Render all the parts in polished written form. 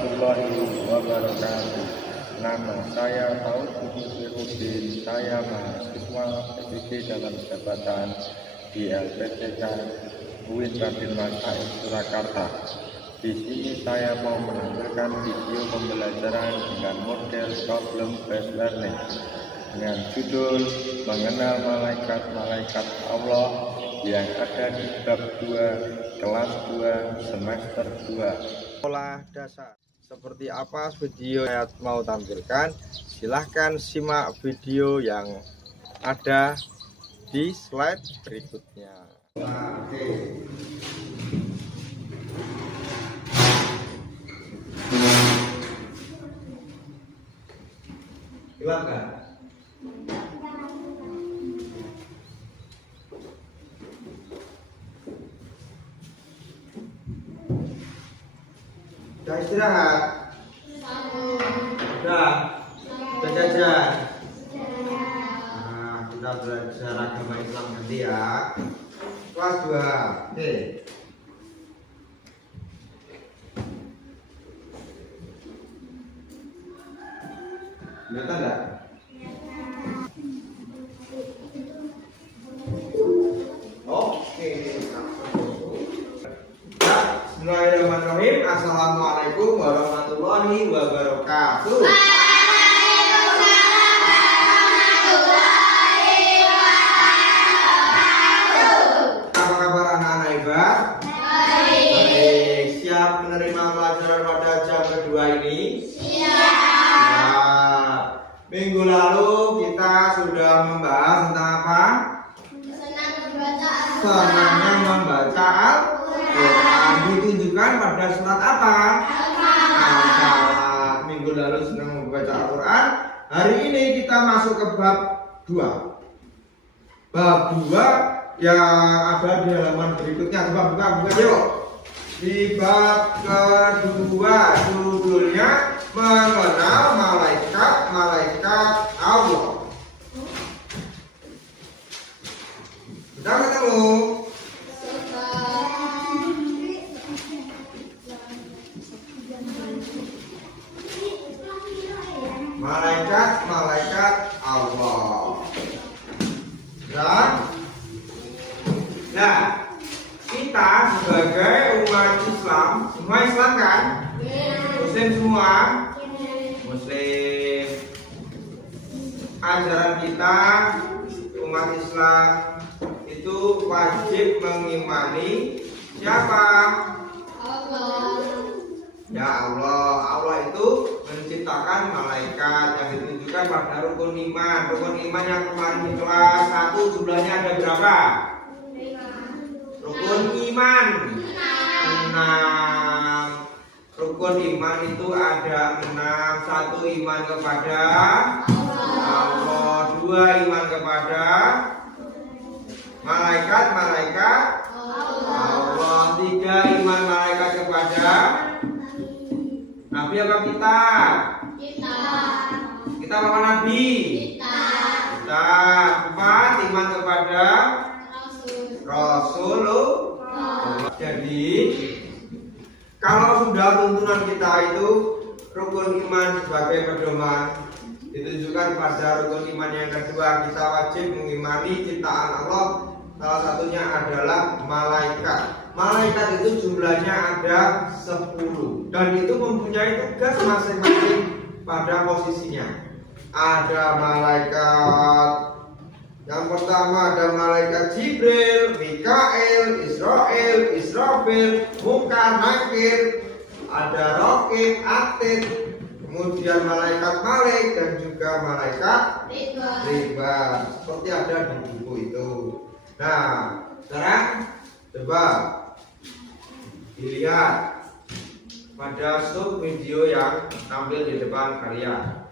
warahmatullahi wabarakatuh. Nama saya Taufik Muslimuddin. Saya mahasiswa PPG dalam jabatan di LPTK UIN Radin Mas AIN Surakarta. Di sini saya mau menampilkan video pembelajaran dengan model problem based learning dengan judul mengenal malaikat-malaikat Allah yang ada di bab 2 kelas 2 semester 2. Pola dasar seperti apa video yang saya mau tampilkan, silahkan simak video yang ada di slide berikutnya. Silakan. Udah istirahat? Udah jajan? Nah, kita belajar agama Islam nanti ya. Kelas 2. Oke. Kelihatan enggak? Oke. Bismillahirrahmanirrahim. Assalamualaikum warahmatullahi wabarakatuh. Apa kabar anak-anak hebat? Baik. Siap menerima pelajaran pada jam kedua ini? Minggu lalu kita sudah membahas tentang apa? Senangnya membaca Al-Quran. Ditunjukkan pada surat apa? Al-Falaq. Minggu lalu senang membaca Al-Quran. Hari ini kita masuk ke bab 2. Bab 2 yang ada di halaman berikutnya. Coba buka yuk. Di bab kedua judulnya mengenal malaikat-malaikat Allah. Sudah ketemu? Malaikat-malaikat Allah. Nah, kita sebagai umat Islam, semua Islam kan? Muslim semua? Muslim. Ajaran kita umat Islam itu wajib mengimani siapa? Allah. Ya Allah. Allah itu menciptakan malaikat yang ditunjukkan pada rukun iman. Rukun iman yang kemarin di kelas 1 jumlahnya ada berapa? Rukun iman 6. Rukun iman itu ada 6. 1 iman kepada Allah, 2 iman kepada malaikat-malaikat Allah, 3 iman malaikat kepada Nabi apa kita? Kita apa Nabi? Kita 4 iman kepada Rasulullah. Jadi kalau sudah tuntunan kita itu rukun iman sebagai pedoman, ditunjukkan pada rukun iman yang kedua, kita wajib mengimani ciptaan Allah. Salah satunya adalah malaikat. Malaikat itu jumlahnya ada 10 dan itu mempunyai tugas masing-masing pada posisinya. Ada malaikat yang pertama, ada malaikat Jibril, Mikail, Israel, Israfil, Munkar, Nakir, ada Raqib, Atid, kemudian malaikat Malik dan juga malaikat Ridwan, seperti ada di buku itu. Nah, sekarang coba dilihat pada sub video yang tampil di depan kalian.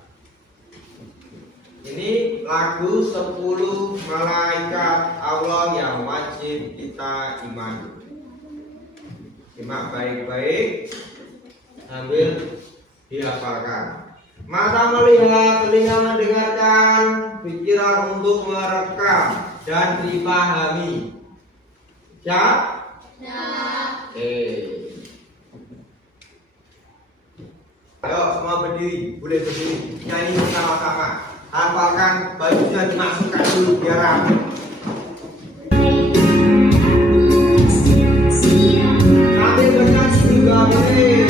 Ini lagu 10 malaikat Allah yang wajib kita imani. Simak baik-baik sambil dihafalkan. Mata melihat, telinga mendengarkan, pikiran untuk merekam dan dipahami. Siap? Oke. mandiri, boleh berdiri, nyanyi sama-sama. Hafalkan bajunya dimasukkan dulu biar rapi. Sambil bernyanyi juga boleh.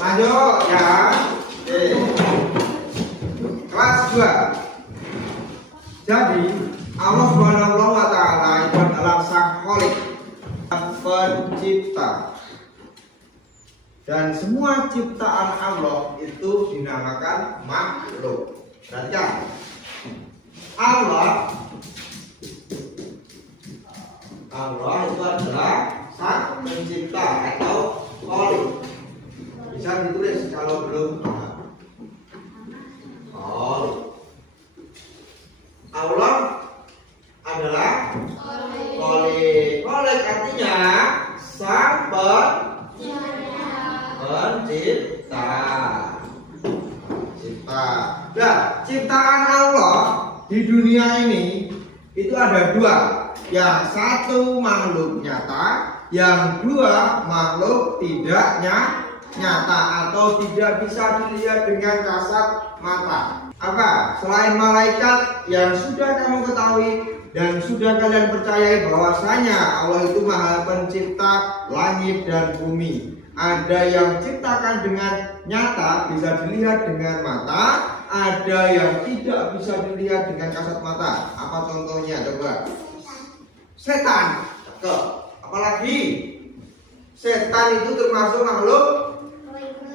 Lanjut ya. Oke. Kelas 2. Jadi Allah Subhanahu wa taala itu adalah Sang Khalik, pencipta. Dan semua ciptaan Allah itu dinamakan makhluk. Perhatikan. Allah itu adalah Sang Pencipta atau Khalik. Bisa ditulis kalau belum paham. Khalik. Allah adalah Khalik. Khalik artinya Sang Pencipta. Nah, ciptaan Allah di dunia ini itu ada dua. Yang satu makhluk nyata, yang dua makhluk tidak nyata atau tidak bisa dilihat dengan kasat mata. Apa? Selain malaikat yang sudah kamu ketahui dan sudah kalian percayai bahwasanya Allah itu Maha Pencipta langit dan bumi. Ada yang ciptakan dengan nyata, bisa dilihat dengan mata, ada yang tidak bisa dilihat dengan kasat mata. Apa contohnya? Coba. Setan. Apalagi setan itu termasuk makhluk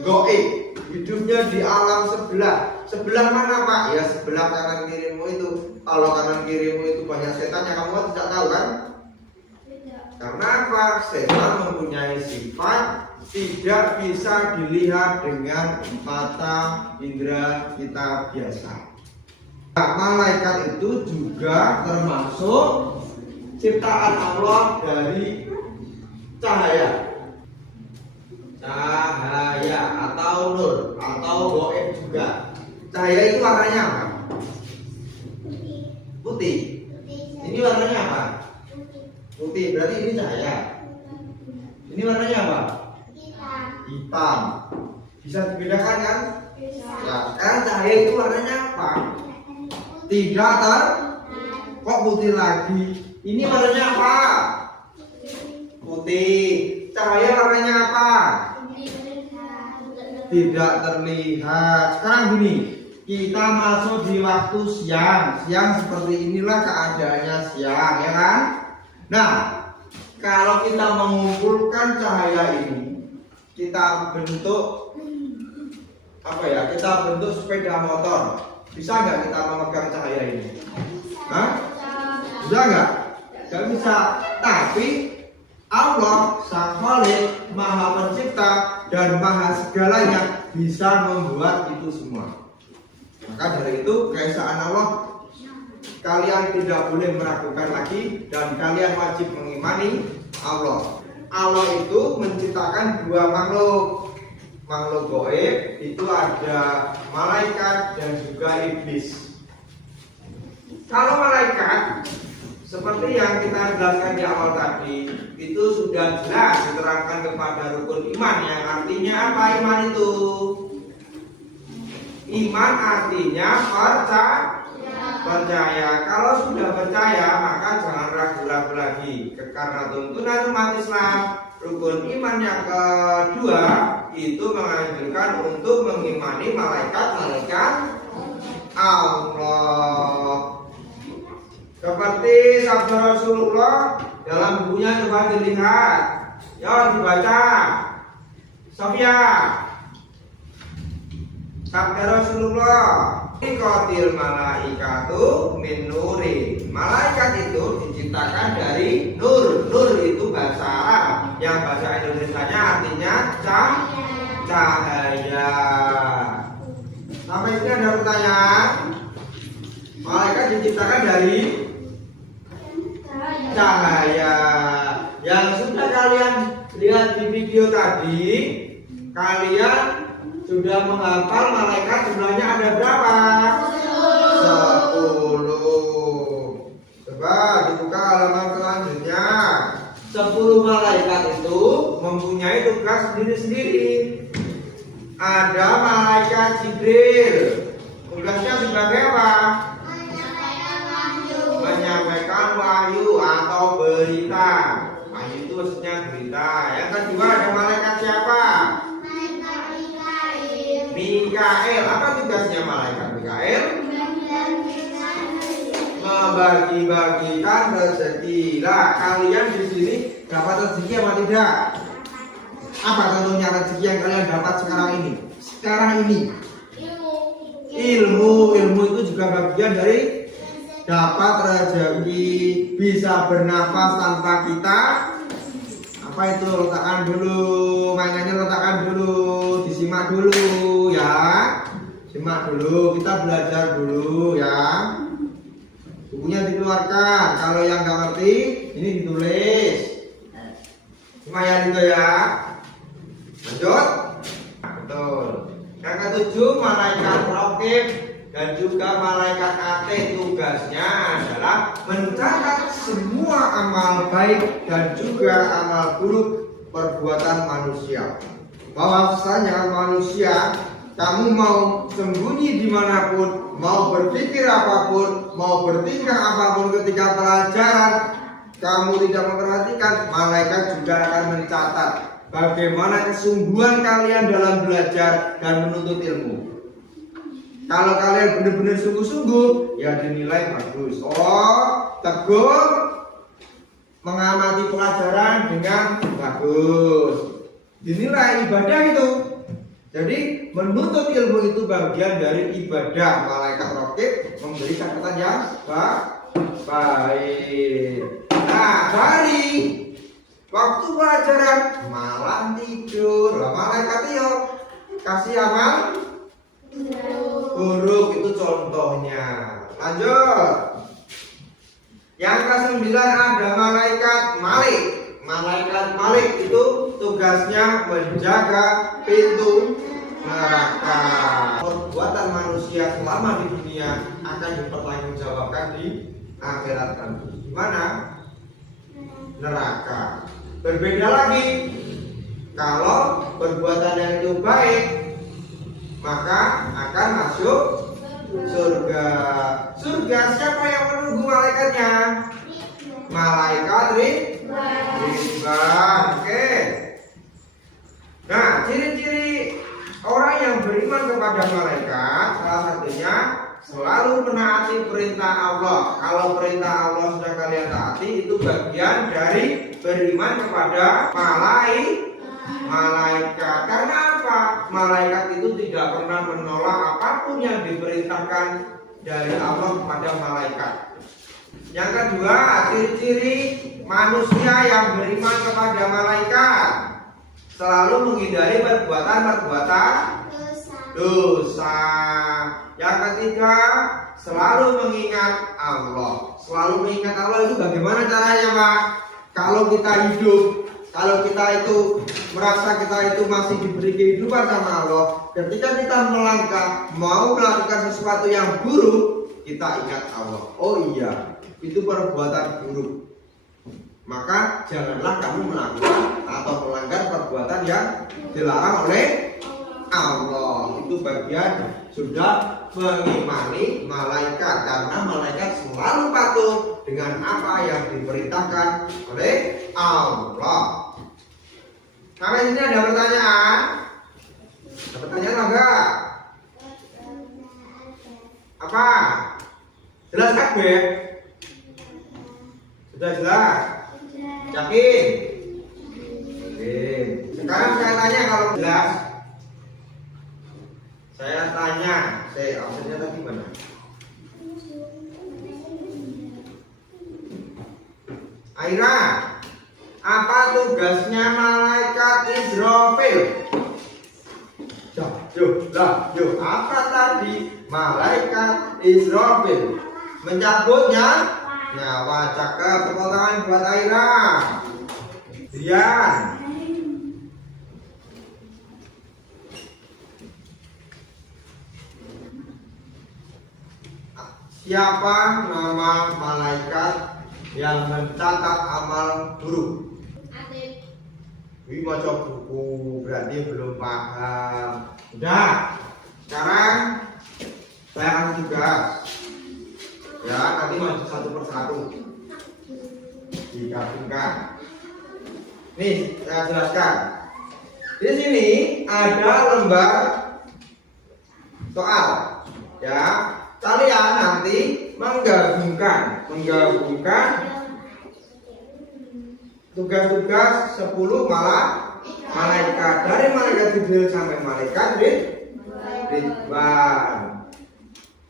gaib, hidupnya di alam sebelah. Sebelah mana Pak? Ya sebelah kanan kirimu itu. Kalau kanan kirimu itu banyak setannya, kamu kan tidak tahu kan? Karena apa? Setan mempunyai sifat tidak bisa dilihat dengan mata indera kita biasa. Nah, malaikat itu juga termasuk ciptaan Allah dari cahaya atau nur atau gaib juga. Cahaya itu warnanya apa? Putih. Ini warnanya apa? Putih. Berarti ini cahaya. Ini warnanya apa? Hitam. Bisa dibedakan kan? Bisa. Ya, sekarang cahaya itu warnanya apa? Tidak kok putih lagi? Ini warnanya apa? Putih. Cahaya warnanya apa? Tidak terlihat. Sekarang gini, kita masuk di waktu siang. Siang seperti inilah keadaannya siang, ya kan? Nah, kalau kita mengumpulkan cahaya ini, kita bentuk apa ya? Kita bentuk sepeda motor. Bisa nggak kita memegang cahaya ini? Hah? Bisa nggak? Nggak bisa. Tapi Allah Sang Khalik, Maha Pencipta dan Maha segalanya, bisa membuat itu semua. Maka dari itu keesaan Allah kalian tidak boleh meragukan lagi dan kalian wajib mengimani Allah. Allah itu menciptakan dua makhluk. makhluk gaib itu ada malaikat dan juga iblis. Kalau malaikat seperti yang kita jelaskan di awal tadi, itu sudah jelas diterangkan kepada rukun iman, yang artinya apa iman itu? Iman artinya percaya. Kalau sudah percaya maka jangan ragu-ragu lagi. Karena tuntunan umat Islam, rukun iman yang kedua itu menganjurkan untuk mengimani malaikat-malaikat Allah. Seperti sabda Rasulullah dalam bukunya, coba dilihat, ya dibaca. Sofia, sabda Rasulullah, ikotil malaikatu min nurin. Malaikat itu diciptakan dari nur. Nur itu bahasa Arab, yang bahasa Indonesianya artinya cahaya. Sampai sini ada pertanyaan? Malaikat diciptakan dari cahaya. Yang sudah kalian lihat di video tadi, kalian sudah menghafal malaikat jumlahnya ada berapa? 10. Coba dibuka halaman selanjutnya. 10 malaikat itu mempunyai tugas sendiri-sendiri. Ada malaikat Jibril, tugasnya sebagai apa? Menyampaikan wahyu atau berita. Wahyu itu maksudnya berita. Yang kedua ada malaikat siapa? Mikael. Apa tugasnya malaikat Mikael? Membagi-bagikan rezeki. Lah, kalian di sini dapat rezeki apa tidak? Apa contohnya rezeki yang kalian dapat sekarang ini? Ilmu itu juga bagian dari dapat rezeki. Bisa bernafas tanpa kita. Apa itu? Letakkan dulu mainannya, letakkan dulu, disimak dulu ya. Simak dulu, kita belajar dulu ya. Bukunya dikeluarkan. Kalau yang nggak ngerti, ini ditulis. Lumayan itu ya. Lanjut. Betul. Yang ketujuh, malaikat raqib dan juga malaikat atid, tugasnya adalah mencatat semua amal baik dan juga amal buruk perbuatan manusia. Bahwasanya manusia, kamu mau sembunyi dimanapun, mau berpikir apapun, mau bertingkah apapun ketika pelajaran, kamu tidak memperhatikan, malaikat juga akan mencatat bagaimana kesungguhan kalian dalam belajar dan menuntut ilmu. Kalau kalian benar-benar sungguh-sungguh, ya dinilai bagus. Oh, teguh mengamati pelajaran dengan bagus, dinilai ibadah itu. Jadi menuntut ilmu itu bagian dari ibadah. Malaikat raqib memberi catatan yang baik. Nah, dari waktu pelajaran malah tidur, malaikat itu kasih amal buruk, itu contohnya. Lanjut. Yang ke-9 ada malaikat Malik. Malaikat Malik itu tugasnya menjaga pintu neraka. Perbuatan manusia selama di dunia akan dipertanggungjawabkan di akhirat nanti. Di mana? Neraka. Berbeda lagi kalau perbuatan yang itu baik, maka akan masuk surga. Surga siapa yang menunggu malaikatnya? Malaikat Ridwan. Oke. Nah, ciri-ciri orang yang beriman kepada malaikat salah satunya selalu menaati perintah Allah. Kalau perintah Allah sudah kalian taati, itu bagian dari beriman kepada malaikat. Karena apa? Malaikat itu tidak pernah menolak apapun yang diperintahkan dari Allah kepada malaikat. Yang kedua, ciri-ciri manusia yang beriman kepada malaikat selalu menghindari perbuatan dosa. Yang ketiga, selalu mengingat Allah. Selalu mengingat Allah itu bagaimana caranya, Pak? Kalau kita hidup Kalau kita itu merasa kita itu masih diberi kehidupan sama Allah, ketika kita melangkah mau melakukan sesuatu yang buruk, kita ingat Allah. Oh iya, itu perbuatan buruk. Maka janganlah kamu melakukan atau melanggar perbuatan yang dilarang oleh Allah. Itu bagian sudah mengimani malaikat, karena malaikat selalu patuh dengan apa yang diperintahkan oleh Allah. Sampai sini ada pertanyaan? Ada pertanyaan enggak? Apa? Jelas kan, Beb? Sudah jelas? Yakin? Oke. Sekarang saya tanya kalau jelas. Saya tanya, absennya tadi mana? Aira, apa tugasnya malaikat Israfil? Yuk, apa tadi malaikat Israfil? Mencabutnya nyawa. Cakep, tepuk tangan buat Aira. Dian. Siapa nama malaikat yang mencatat amal buruk? Ini baca buku, berarti belum paham. Udah, sekarang saya kasih tugas. Ya, nanti maju satu persatu digabungkan. Nih, saya jelaskan. Di sini ada lembar soal. Ya, kalian nanti menggabungkan tugas-tugas 10 malaikat, dari malaikat Jibril sampai malaikat Ridwan.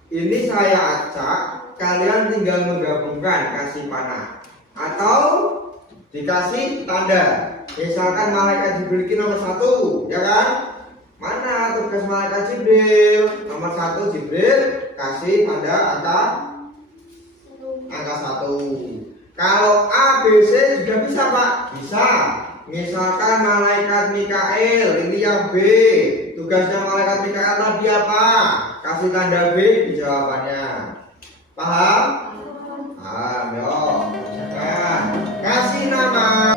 Ini saya acak, kalian tinggal menggabungkan, kasih panah atau dikasih tanda. Misalkan malaikat Jibril ini nomor 1, ya kan? Mana tugas malaikat Jibril? Nomor 1 Jibril, kasih tanda angka 1. Kalau A, B, C juga bisa, Pak? Bisa. Misalkan malaikat Mikael, ini yang B. Tugasnya malaikat Mikael tadi apa? Kasih tanda B di jawabannya. Paham? Paham, yo. Nah, kasih nama.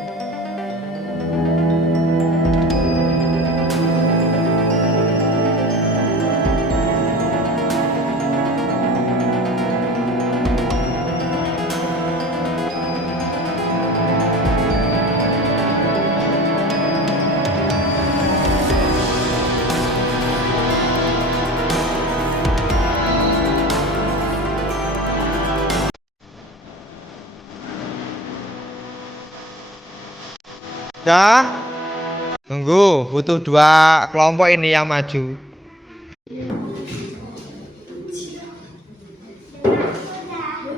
Ya, tunggu, butuh 2 kelompok ini yang maju.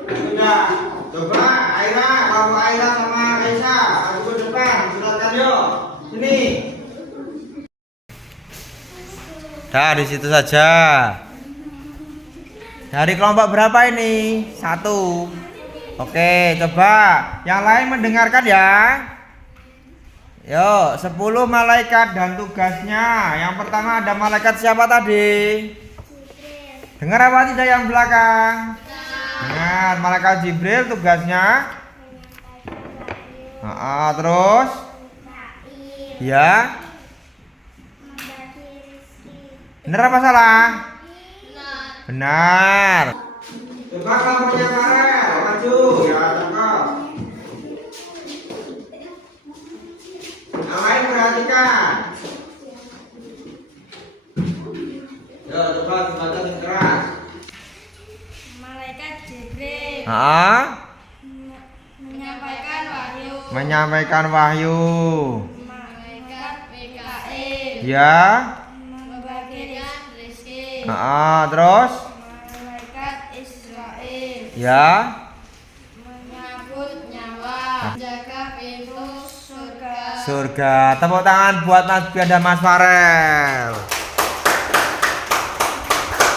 Sudah, coba Aira, kamu Aira sama Aisyah, aku ke depan, silakan yuk, sini. Dah, di situ saja. Dari kelompok berapa ini? 1. Oke, coba yang lain mendengarkan ya. Yo, 10 malaikat dan tugasnya. Yang pertama ada malaikat siapa tadi? Dengar apa tidak yang belakang? Dengar, malaikat Jibril tugasnya. Terus? Ya. Benar apa salah? Benar. Coba kelompoknya Farel, maju. Ya, cakep. Yang lain perhatikan. Ya, coba dibaca dengan keras. Malaikat Jibril menyampaikan wahyu. Malaikat Mikail Ya. membagikan rezeki. Terus? Malaikat Israel Ya. menyambut nyawa, menjaga pintu Surga. Tepuk tangan buat Mas Bian dan Mas Farel.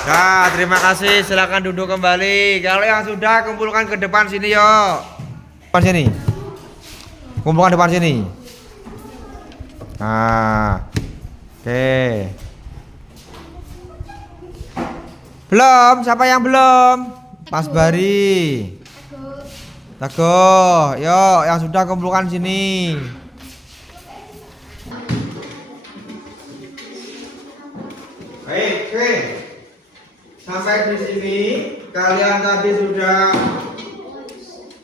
Nah, terima kasih. Silakan duduk kembali. Kalau yang sudah, kumpulkan ke depan sini yuk. Depan sini. Kumpulkan depan sini. Nah, oke. Belum, siapa yang belum? Mas Bari. Teguh, yuk yang sudah kumpulkan sini. Baik, oke. Sampai di sini kalian tadi sudah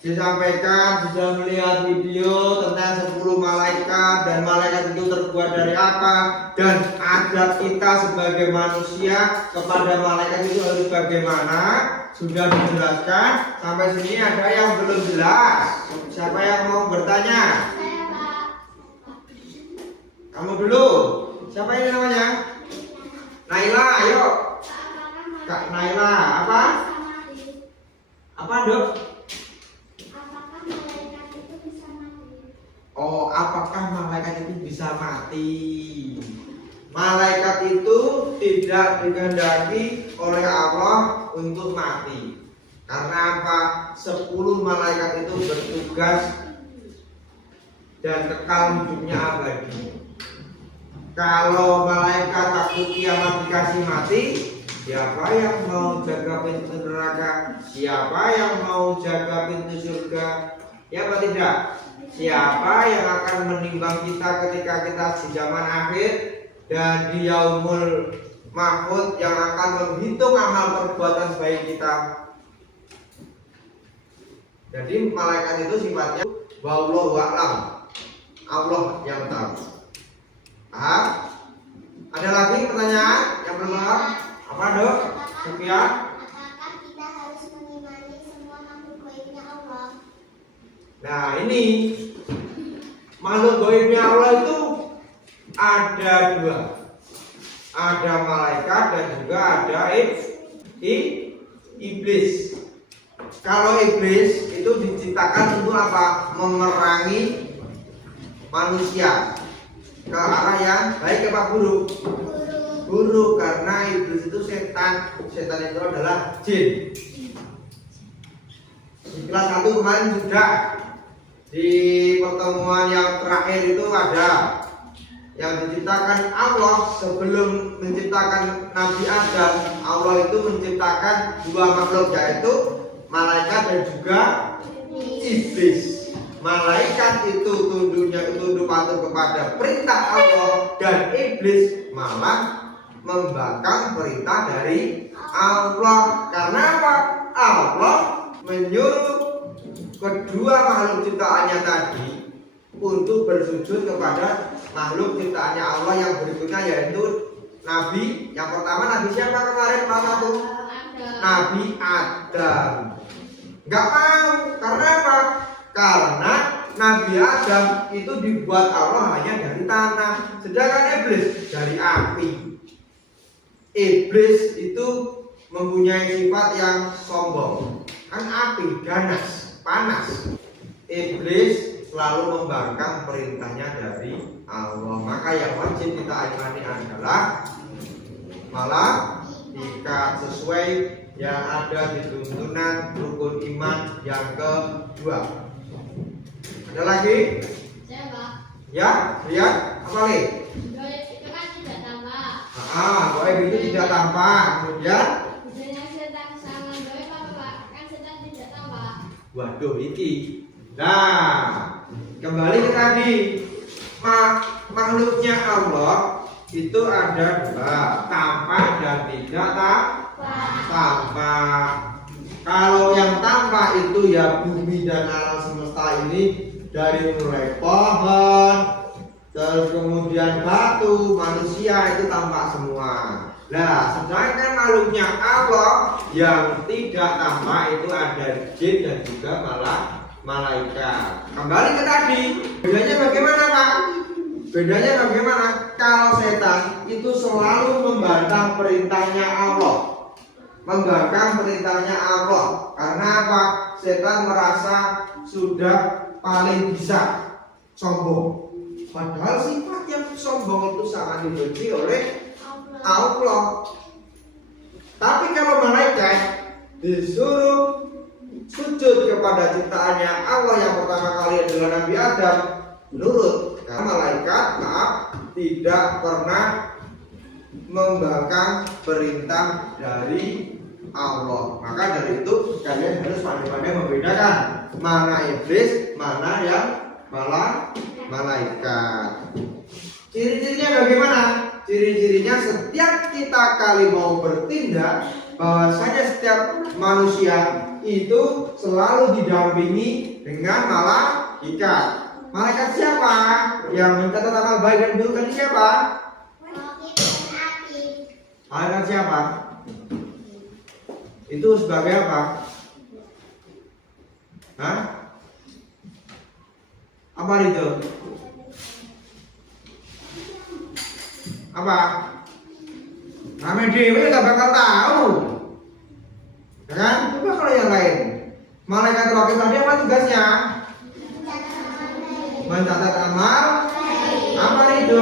disampaikan, sudah melihat video tentang 10 malaikat dan malaikat itu terbuat dari apa dan adab kita sebagai manusia kepada malaikat itu harus bagaimana, sudah dijelaskan. Sampai sini ada yang belum jelas? Siapa yang mau bertanya? Saya, Pak. Kamu dulu. Siapa ini namanya? Naila, ayo. Kak Naila, apa? Apa, Dok? Apakah malaikat itu bisa mati? Oh, apakah malaikat itu bisa mati? Malaikat itu tidak dikehendaki oleh Allah untuk mati. Karena apa? 10 malaikat itu bertugas dan kekal hidupnya abadi. Kalau malaikat takut kiamat dikasih mati, siapa yang mau jaga pintu neraka? Siapa yang mau jaga pintu surga? Ya apa tidak? Siapa yang akan menimbang kita ketika kita di zaman akhir dan di yaumul mahfud yang akan menghitung amal perbuatan baik kita? Jadi malaikat itu sifatnya wallahu a'lam. Allah yang tahu. Paham? Ada lagi pertanyaan yang belum paham? Apa, Dok? Sofian? Apakah kita harus mengimani semua makhluk gaibnya Allah? Nah, ini makhluk gaibnya Allah itu ada 2. Ada malaikat dan juga ada iblis. Kalau iblis itu diciptakan untuk apa? Memerangi manusia ke arah yang baik apa buruk? Buruk, karena iblis itu setan. Setan itu adalah jin. Di kelas 1 kemarin sudah, di pertemuan yang terakhir itu ada yang diciptakan Allah sebelum menciptakan Nabi Adam. Allah itu menciptakan 2 makhluk, yaitu malaikat dan juga iblis. Malaikat itu tunduknya tunduk patuh kepada perintah Allah dan iblis malah membangkang perintah dari Allah. Karena apa? Allah menyuruh kedua makhluk ciptaannya tadi untuk bersujud kepada makhluk ciptaannya Allah yang berikutnya, yaitu Nabi. Yang pertama Nabi siapa kemarin Pak Satu? Nabi Adam. Enggak mau. Karena apa? Karena Nabi Adam itu dibuat Allah hanya dari tanah, sedangkan iblis dari api. Iblis itu mempunyai sifat yang sombong. Kan api, ganas, panas. Iblis selalu membangkang perintahnya dari Allah. Maka yang wajib kita imani adalah malaikat sesuai yang ada di tuntunan rukun iman yang kedua. Ada lagi? Saya, Pak. Ya, lihat apa lagi? Gaib itu kan tidak tampak. Gaib itu tidak tampak. Kemudian Bedanya setan sama gaib apa, Pak? Kan setan tidak tampak. waduh iki. Nah, kembali ke tadi. Makhluknya Allah itu ada 2, tampak dan tidak tampak. Kalau yang tampak itu ya bumi dan alam semesta ini, dari mulai pohon, terus kemudian batu, manusia itu tampak semua. Nah, sedangkan makhluknya Allah yang tidak tampak itu ada jin dan juga malaikat. Kembali ke tadi, bedanya bagaimana, Pak? Bedanya bagaimana? Kalau setan itu selalu membantah perintahnya Allah, membangkang perintahnya Allah. Karena apa? Setan merasa sudah paling bisa, sombong. Padahal sifat yang sombong itu sangat dibenci oleh Allah. Tapi kalau malaikat disuruh sujud kepada ciptaannya Allah yang pertama kali adalah Nabi Adam, nurut. Karena malaikat tidak pernah membangkang perintah dari Allah. Maka dari itu kalian harus pandai-pandai membedakan mana iblis, mana yang malaikat. Ciri-cirinya bagaimana? Ciri-cirinya setiap kita kali mau bertindak, bahwasanya setiap manusia itu selalu didampingi dengan malaikat. Malaikat siapa? Yang mencatat amal baik dan buruk tadi siapa? Malaikat siapa? Itu sebagai apa? Hah? Apa itu? Apa? Namanya dewi gak bakal tahu, ya kan? Coba kalau yang lain. Malaikat wakil tadi apa tugasnya? Mencatat amal. Apa itu?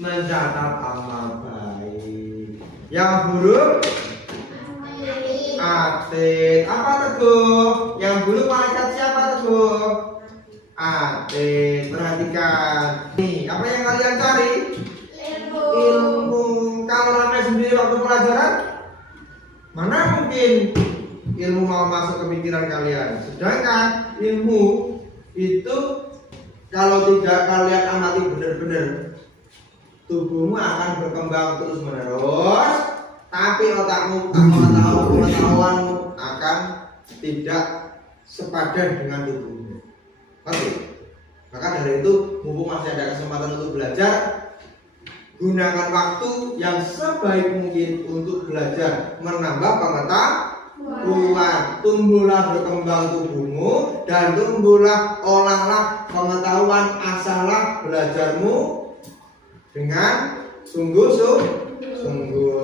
Mencatat amal baik. Yang buruk? Atid. Apa teguh? Yang buruk malaikat siapa teguh? Atid. Perhatikan. Nih, apa yang kalian cari? Ilmu. Kalau namanya sendiri waktu pelajaran, mana mungkin ilmu mau masuk ke pikiran kalian? Sedangkan ilmu itu kalau tidak kalian amati benar-benar, tubuhmu akan berkembang terus menerus, tapi otakmu, pengetahuanmu akan tidak sepadan dengan tubuhmu. Oke. Maka dari itu, mumpung masih ada kesempatan untuk belajar, gunakan waktu yang sebaik mungkin untuk belajar, menambah pengetahuan. Tumbuhlah berkembang tubuhmu dan tumbuhlah olahlah pengetahuan, asahlah belajarmu dengan sungguh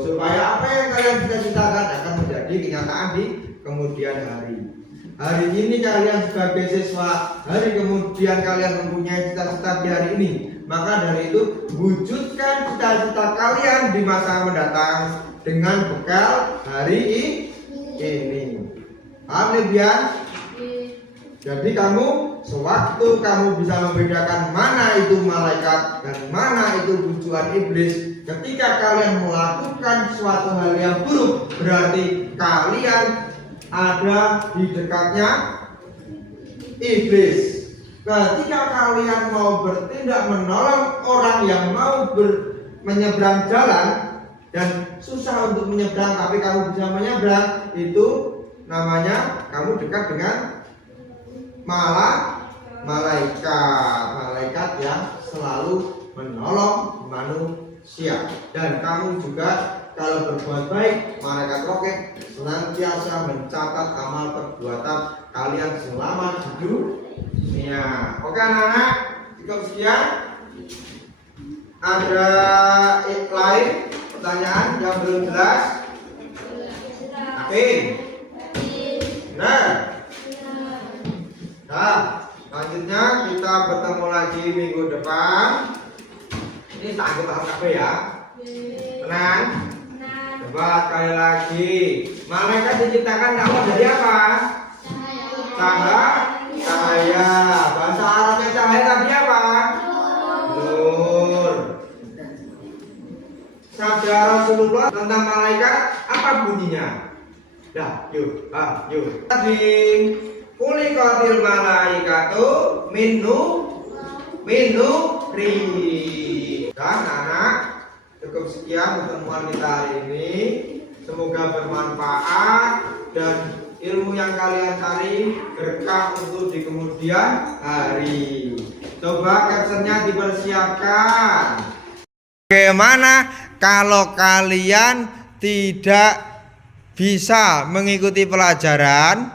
supaya apa yang kalian cita-citakan akan menjadi kenyataan di kemudian hari. Hari ini kalian sebagai siswa, hari kemudian kalian mempunyai cita-cita di hari ini. Maka dari itu wujudkan cita-cita kalian di masa mendatang dengan bekal hari ini. Paham ya? Jadi kamu sewaktu kamu bisa membedakan mana itu malaikat dan mana itu tujuan iblis, ketika kalian melakukan suatu hal yang buruk, berarti kalian ada di dekatnya iblis. Ketika kalian mau bertindak menolong orang yang mau menyeberang jalan dan susah untuk menyeberang, tapi kamu bisa menyeberang, itu namanya kamu dekat dengan malaikat yang selalu menolong manusia. Dan kamu juga kalau berbuat baik, malaikat roket senantiasa mencatat amal perbuatan kalian selama di dunia. Oke anak-anak, cukup sekian. Ada lain pertanyaan yang belum jelas? Amin. Benar. Nah, selanjutnya kita bertemu lagi minggu depan. Ini tak anggap ya. Tenang. Coba sekali lagi. Malaikat diciptakan Allah dari apa? Cahaya. Bahasa Arabnya cahaya tadi apa? Nur. Sabda Rasulullah tentang malaikat apa bunyinya? Dah, yuk. Tadi kulikatil malaikatu minuri. Dan anak, cukup sekian pertemuan kita hari ini. Semoga bermanfaat dan ilmu yang kalian cari berkah untuk di kemudian hari. Coba captionnya dipersiapkan. Bagaimana kalau kalian tidak bisa mengikuti pelajaran?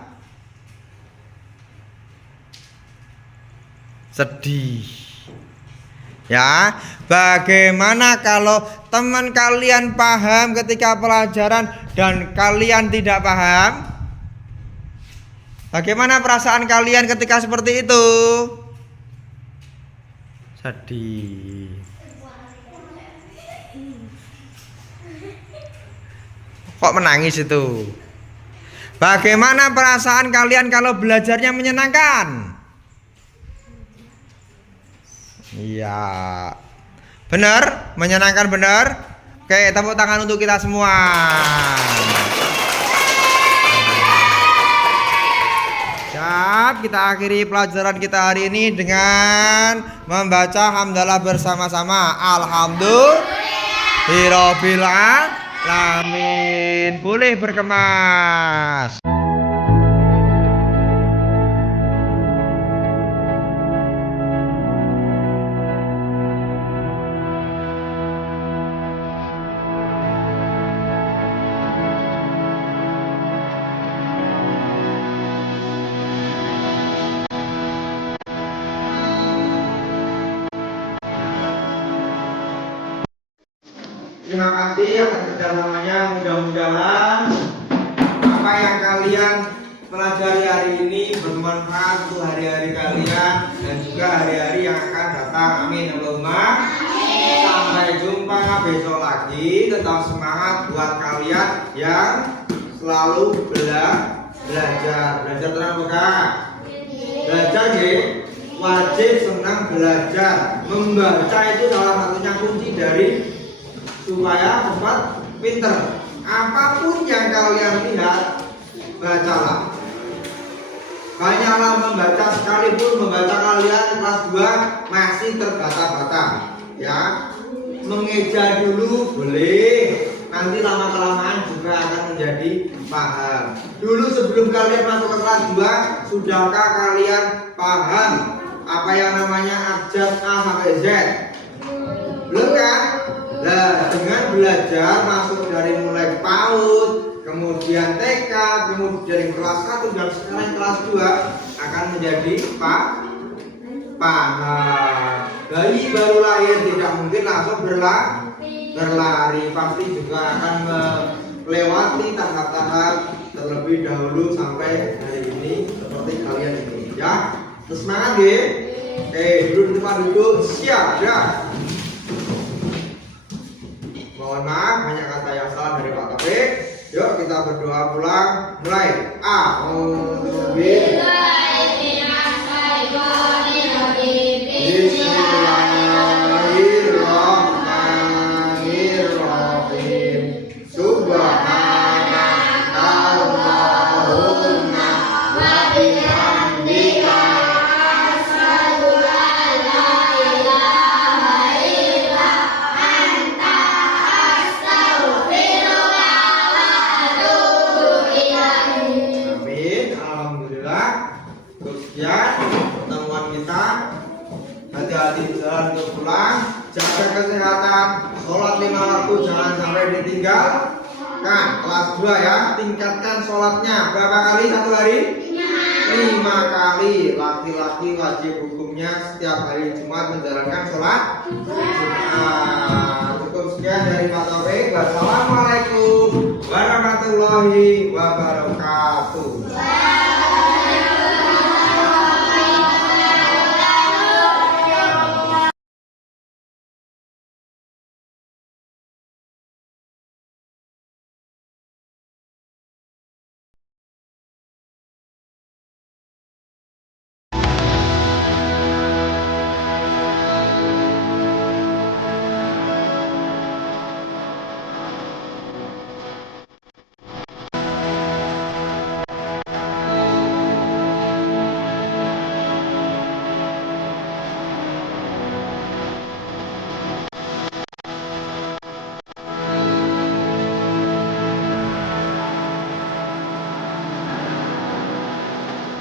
Sedih. Ya, bagaimana kalau teman kalian paham ketika pelajaran dan kalian tidak paham? Bagaimana perasaan kalian ketika seperti itu? Sedih. Kok menangis itu? Bagaimana perasaan kalian kalau belajarnya menyenangkan? Iya. Benar? Menyenangkan benar? Oke, tepuk tangan untuk kita semua. Siap, kita akhiri pelajaran kita hari ini dengan membaca hamdalah bersama-sama. Alhamdulillahirabbil alamin. Boleh berkemas. Terima kasih atas kerjasamanya. Mudah-mudahan apa yang kalian pelajari hari ini bermanfaat untuk hari-hari kalian dan juga hari-hari yang akan datang. Amin. Allahumma. Sampai jumpa besok lagi. Tetap semangat buat kalian yang selalu belajar. Belajar terang bukan? Belajar ya. Wajib senang belajar. Membaca itu salah satunya kunci dari supaya cepat pinter. Apapun yang kalian lihat, bacalah. Banyaklah membaca, sekalipun membaca kalian kelas 2 masih terbata-bata. Ya, mengeja dulu boleh. Nanti lama-kelamaan juga akan menjadi paham. Dulu sebelum kalian masuk ke kelas 2, sudahkah kalian paham apa yang namanya abjad A sampai Z? Belum kan? Nah, dengan belajar masuk dari mulai PAUD, kemudian TK, kemudian dari kelas 1 dan sekarang kelas 2 akan menjadi paham. Bayi baru lahir tidak mungkin langsung berlari, pasti juga akan melewati tahap-tahap terlebih dahulu sampai hari ini seperti kalian ini ya. Terus semangat ya. Oke, duduk di tempat duduk, siap ya. Mohon maaf, banyak kata yang salah dari Pak Taufik. Yuk kita berdoa pulang. Mulai. Bismillahirrahmanirrahim. Subhanakallahumma wa bihamdika asyhadu an la ilaha illa anta astaghfiruka wa atubu ilaik. Amin. Alhamdulillah. Sekian pertemuan kita. Hati-hati di jalan untuk pulang. Jaga kesehatan. Sholat 5 waktu jangan sampai ditinggalkan. Kelas 2 ya. Tingkatkan sholatnya. Berapa kali satu hari? 5 kali. Laki-laki wajib hukumnya setiap hari Jumat menjalankan sholat Jumat. Cukup sekian dari Pak Taufik. Wassalamualaikum warahmatullahi wabarakatuh.